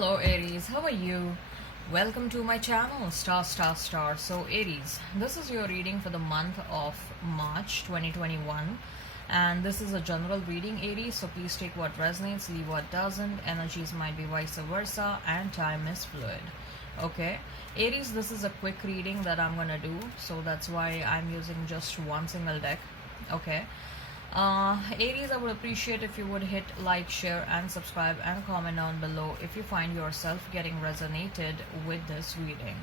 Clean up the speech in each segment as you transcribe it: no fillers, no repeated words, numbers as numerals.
Hello Aries, how are you? Welcome to my channel Star Star Star. So Aries, this is your reading for the month of March 2021, and this is a general reading Aries, so please take what resonates, leave what doesn't. Energies might be vice versa and time is fluid. Okay, Aries, this is a quick reading that I'm gonna do, so that's why I'm using just one single deck. Okay, Aries, I would appreciate if you would hit like, share, and subscribe, and comment down below if you find yourself getting resonated with this reading.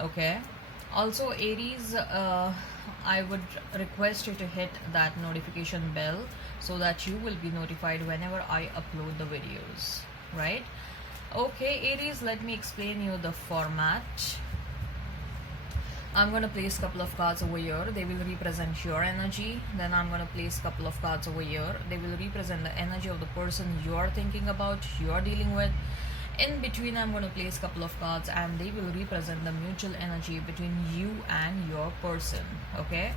Okay. Also, Aries, I would request you to hit that notification bell so that you will be notified whenever I upload the videos. Right? Okay, Aries, let me explain you the format. I'm going to place a couple of cards over here. They will represent your energy. Then I'm going to place a couple of cards over here. They will represent the energy of the person you're thinking about, you're dealing with. In between, I'm going to place a couple of cards and they will represent the mutual energy between you and your person. Okay?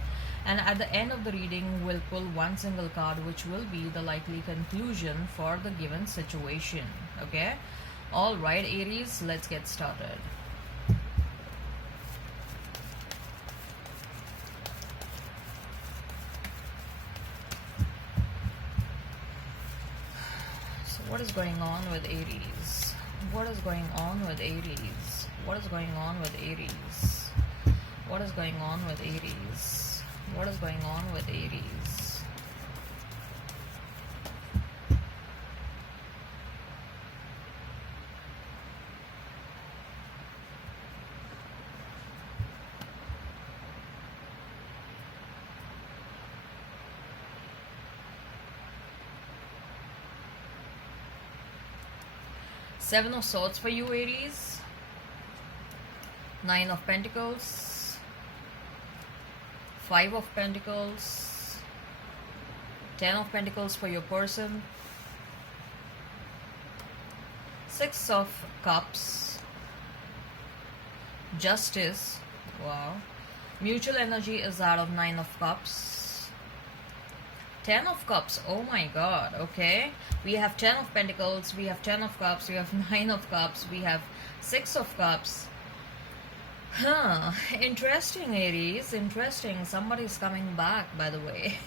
And at the end of the reading, we'll pull one single card which will be the likely conclusion for the given situation. Okay? Alright, Aries, let's get started. What is going on with Aries? What is going on with Aries? What is going on with Aries? What is going on with Aries? What is going on with Aries? Seven of Swords for you, Aries. Nine of Pentacles. Five of Pentacles. Ten of Pentacles for your person. Six of Cups. Justice. Wow. Mutual energy is out of Nine of Cups. Ten of Cups. Oh my god. Okay. We have Ten of Pentacles. We have Ten of Cups. We have Nine of Cups. We have Six of Cups. Huh. Interesting, Aries. Interesting. Somebody's coming back, by the way.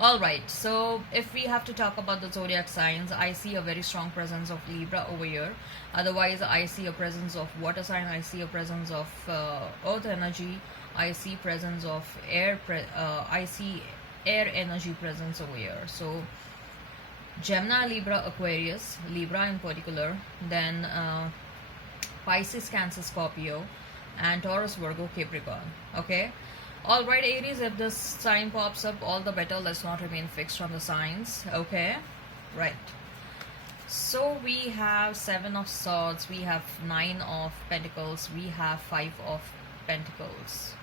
Alright. So, if we have to talk about the zodiac signs, I see a very strong presence of Libra over here. Otherwise, I see a presence of water sign. I see a presence of earth energy. I see presence of air. I see air energy presence over here. So Gemini, Libra, Aquarius, Libra in particular, then Pisces, Cancer, Scorpio, and Taurus, Virgo, Capricorn. Okay. Alright, Aries, if this sign pops up, all the better. Let's not remain fixed on the signs. Okay. Right. So we have Seven of Swords, we have Nine of Pentacles, we have Five of Pentacles.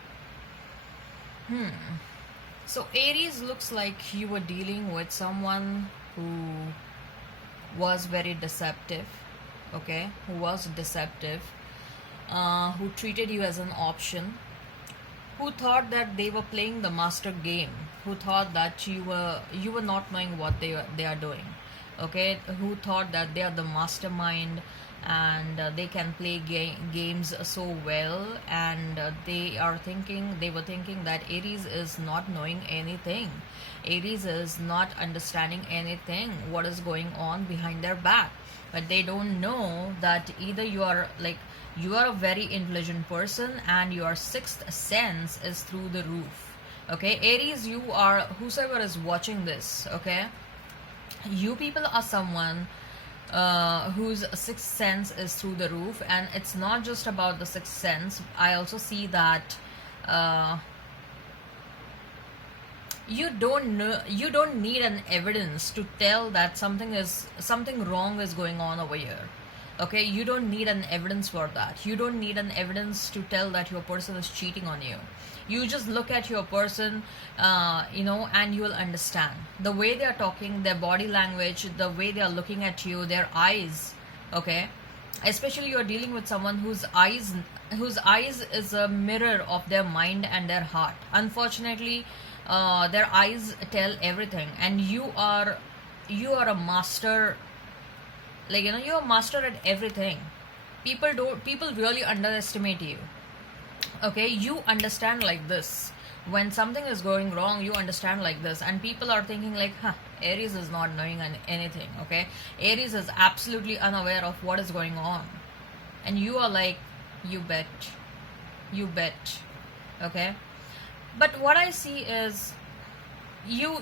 So Aries, looks like you were dealing with someone who was very deceptive, okay, who was deceptive, who treated you as an option, who thought that they were playing the master game, who thought that you were not knowing what they are doing, okay, who thought that they are the mastermind and they can play games so well, and they were thinking that Aries is not knowing anything. Aries is not understanding anything what is going on behind their back, but they don't know that either you are a very intelligent person and your sixth sense is through the roof. Okay, Aries, you are, whosoever is watching this, okay, you people are someone whose sixth sense is through the roof. And it's not just about the sixth sense. I also see that you don't need an evidence to tell that something wrong is going on over here. Okay, you don't need an evidence for that. You don't need an evidence to tell that your person is cheating on you. You just look at your person, and you will understand the way they are talking, their body language, the way they are looking at you, their eyes. Okay, especially you're dealing with someone whose eyes is a mirror of their mind and their heart. Unfortunately, their eyes tell everything, and you are a master Like, you know, you're a master at everything. People really underestimate you. Okay, you understand like this. When something is going wrong, you understand like this, and people are thinking like, huh, Aries is not knowing anything. Okay, Aries is absolutely unaware of what is going on, and you are like, you bet, you bet. Okay, but what I see is you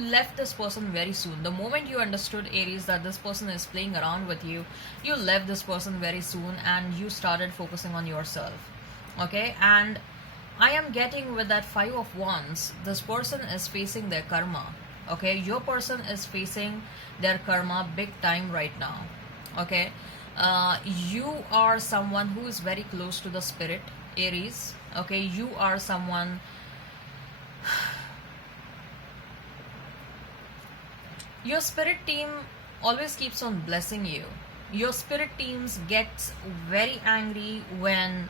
left this person very soon. The moment you understood, Aries, that this person is playing around with you, you left this person very soon and you started focusing on yourself. Okay, and I am getting with that 5 of Wands, this person is facing their karma. Okay, your person is facing their karma big time right now. Okay, you are someone who is very close to the spirit, Aries. Okay, you are someone, your spirit team always keeps on blessing you. Your spirit teams gets very angry when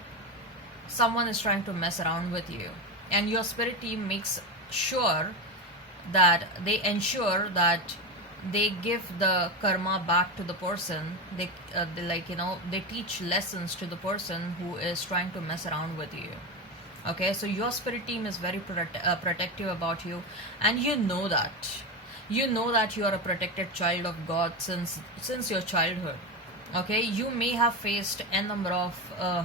someone is trying to mess around with you, and your spirit team makes sure that they ensure that they give the karma back to the person. They like, you know, they teach lessons to the person who is trying to mess around with you. Okay, so your spirit team is very protective about you, and you know that you are a protected child of God since your childhood. Okay, you may have faced a number of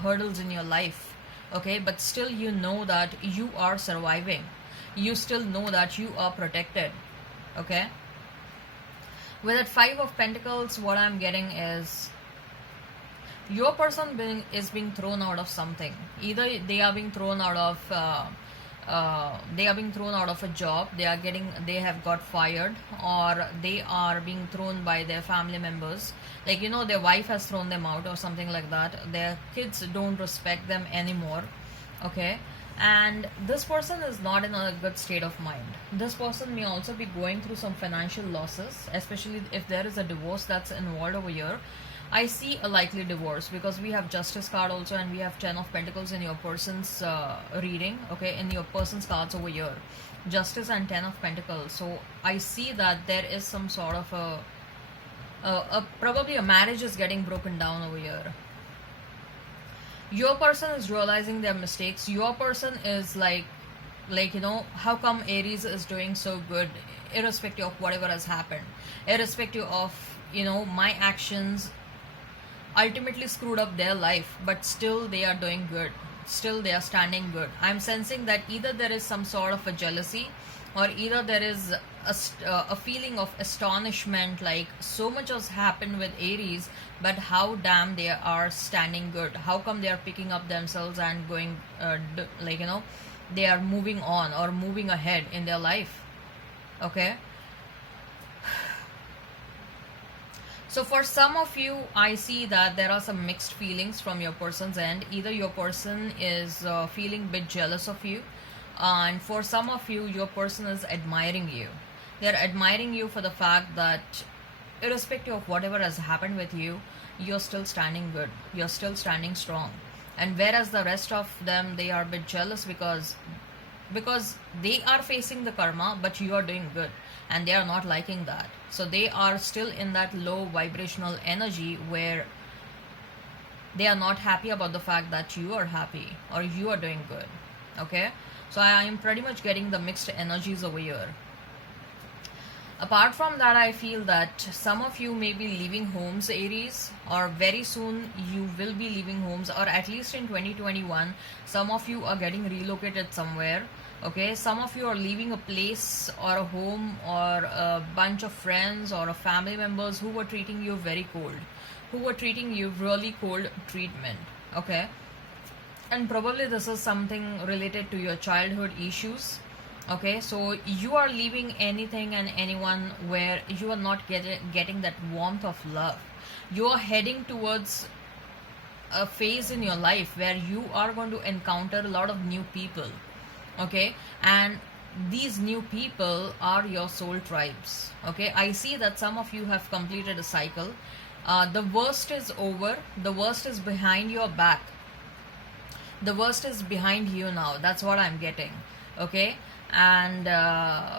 hurdles in your life. Okay, but still you know that you are surviving. You still know that you are protected. Okay, with that 5 of Pentacles, what I'm getting is your person is being thrown out of something. Either they are being thrown out of a job, they have got fired, or they are being thrown by their family members. Like, you know, their wife has thrown them out or something like that. Their kids don't respect them anymore. Okay, and this person is not in a good state of mind. This person may also be going through some financial losses, especially if there is a divorce that's involved over here. I see a likely divorce because we have Justice card also, and we have 10 of Pentacles in your person's reading. Okay, in your person's cards over here, Justice and 10 of Pentacles. So I see that there is some sort of probably a marriage is getting broken down over here. Your person is realizing their mistakes. Your person is like, you know, how come Aries is doing so good irrespective of whatever has happened, irrespective of, you know, my actions ultimately screwed up their life, but still they are doing good, still they are standing good. I'm sensing that either there is some sort of a jealousy, or either there is a feeling of astonishment, like so much has happened with Aries, but how damn they are standing good, how come they are picking up themselves and going like, you know, they are moving on or moving ahead in their life. Okay, so for some of you, I see that there are some mixed feelings from your person's end. Either your person is feeling a bit jealous of you, and for some of you, your person is admiring you. They're admiring you for the fact that irrespective of whatever has happened with you, you're still standing good, you're still standing strong. And whereas the rest of them, they are a bit jealous because they are facing the karma, but you are doing good, and they are not liking that. So they are still in that low vibrational energy where they are not happy about the fact that you are happy or you are doing good. Okay, so I am pretty much getting the mixed energies over here. Apart from that, I feel that some of you may be leaving homes, Aries, or very soon you will be leaving homes, or at least in 2021 some of you are getting relocated somewhere. Okay, some of you are leaving a place or a home or a bunch of friends or a family members who were treating you very cold, who were treating you really cold treatment. Okay, and probably this is something related to your childhood issues. Okay, so you are leaving anything and anyone where you are not getting that warmth of love. You are heading towards a phase in your life where you are going to encounter a lot of new people. Okay, and these new people are your soul tribes. Okay, I see that some of you have completed a cycle. The worst is over, the worst is behind your back, the worst is behind you now. That's what I'm getting. Okay, and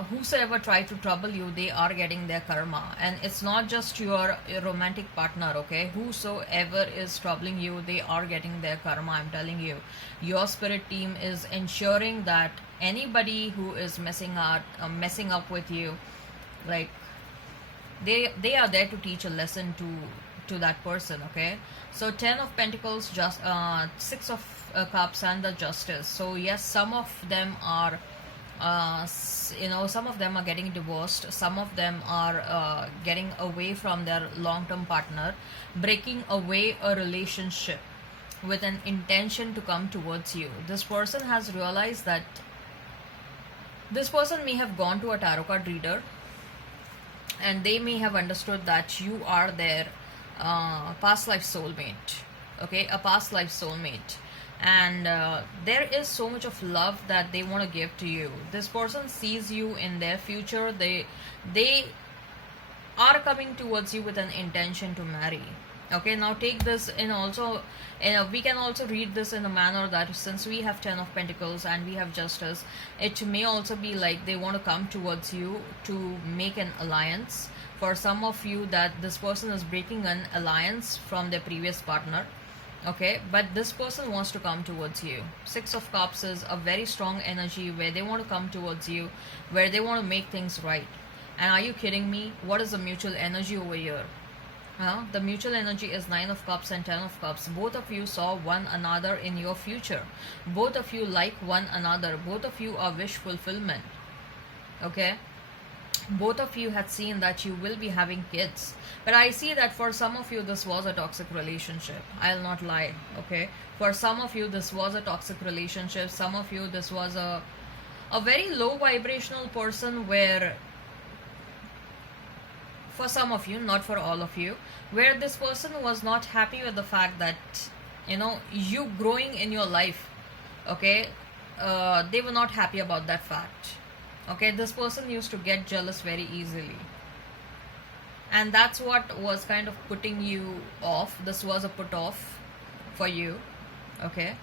whosoever try to trouble you, they are getting their karma. And it's not just your romantic partner, okay? Whosoever is troubling you, they are getting their karma. I'm telling you, your spirit team is ensuring that anybody who is messing up with you, like, they are there to teach a lesson to that person, okay? So 10 of pentacles, just 6 of cups, and the justice. So yes, some of them are some of them are getting divorced, some of them are getting away from their long-term partner, breaking away a relationship with an intention to come towards you. This person has realized that this person may have gone to a tarot card reader, and they may have understood that you are their past life soulmate, okay? A past life soulmate. And there is so much of love that they want to give to you. This person sees you in their future. They are coming towards you with an intention to marry, okay? Now take this in also, we can also read this in a manner that since we have 10 of pentacles and we have justice, it may also be like they want to come towards you to make an alliance. For some of you, that this person is breaking an alliance from their previous partner, okay? But this person wants to come towards you. 6 of cups is a very strong energy where they want to come towards you, where they want to make things right. And are you kidding me? What is the mutual energy over here? The mutual energy is 9 of cups and 10 of cups. Both of you saw one another in your future. Both of you like one another. Both of you are wish fulfillment, okay? Both of you had seen that you will be having kids. But I see that for some of you this was a toxic relationship. I'll not lie, okay? For some of you this was a toxic relationship. Some of you this was a very low vibrational person, where for some of you, not for all of you, where this person was not happy with the fact that you growing in your life, okay? They were not happy about that fact, okay? This person used to get jealous very easily, and that's what was kind of putting you off. This was a put off for you, okay?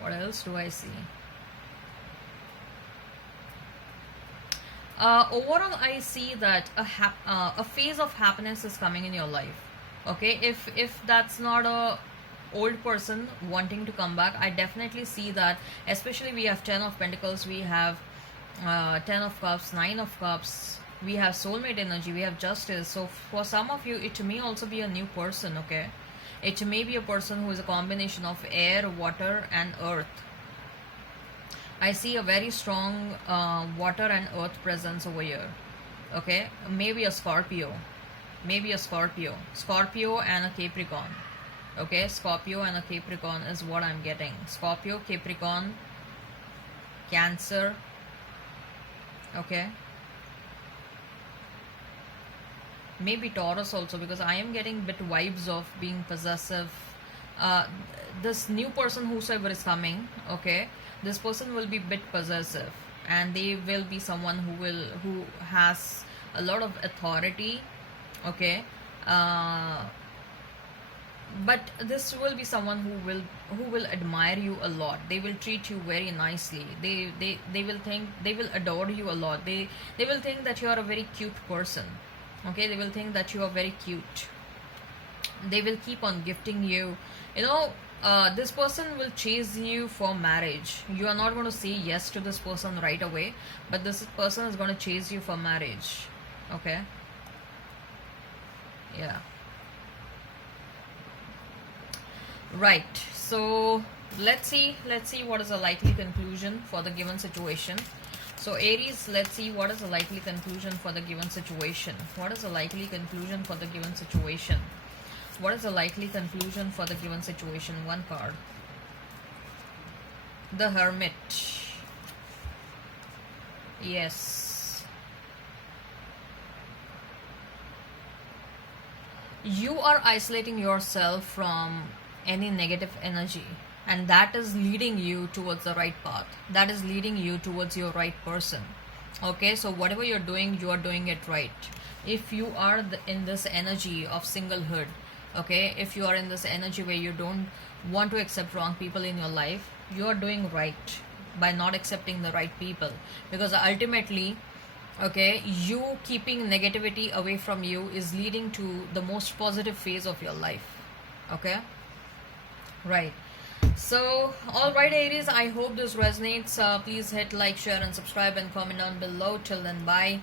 What else do I see? Overall, I see that a phase of happiness is coming in your life, okay? If that's not a old person wanting to come back, I definitely see that. Especially we have 10 of pentacles, we have 10 of cups, 9 of cups, we have soulmate energy, we have justice. So for some of you, it may also be a new person, okay? It may be a person who is a combination of air, water and earth. I see a very strong water and earth presence over here, okay? Maybe a Scorpio, Scorpio and a Capricorn, okay? Scorpio and a Capricorn is what I'm getting. Scorpio, Capricorn, Cancer, okay? Maybe Taurus also, because I am getting bit vibes of being possessive. This new person whosoever is coming, okay, this person will be bit possessive, and they will be someone who has a lot of authority, okay? But this will be someone who will admire you a lot. They will treat you very nicely. They will adore you a lot. They will think that you are a very cute person, okay? They will think that you are very cute. They will keep on gifting you, this person will chase you for marriage. You are not going to say yes to this person right away, but this person is going to chase you for marriage, okay? Yeah, right. So let's see what is a likely conclusion for the given situation. So Aries, let's see what is a likely conclusion for the given situation. What is a likely conclusion for the given situation? What is the likely conclusion for the given situation? One card. The Hermit. Yes. You are isolating yourself from any negative energy, and that is leading you towards the right path. That is leading you towards your right person. Okay, so whatever you're doing, you are doing it right. If you are in this energy of singlehood, okay, if you are in this energy where you don't want to accept wrong people in your life, you're doing right by not accepting the right people, because ultimately, okay, you keeping negativity away from you is leading to the most positive phase of your life. Okay, right. So, all right, Aries, I hope this resonates. Please hit like, share, and subscribe, and comment down below. Till then, bye.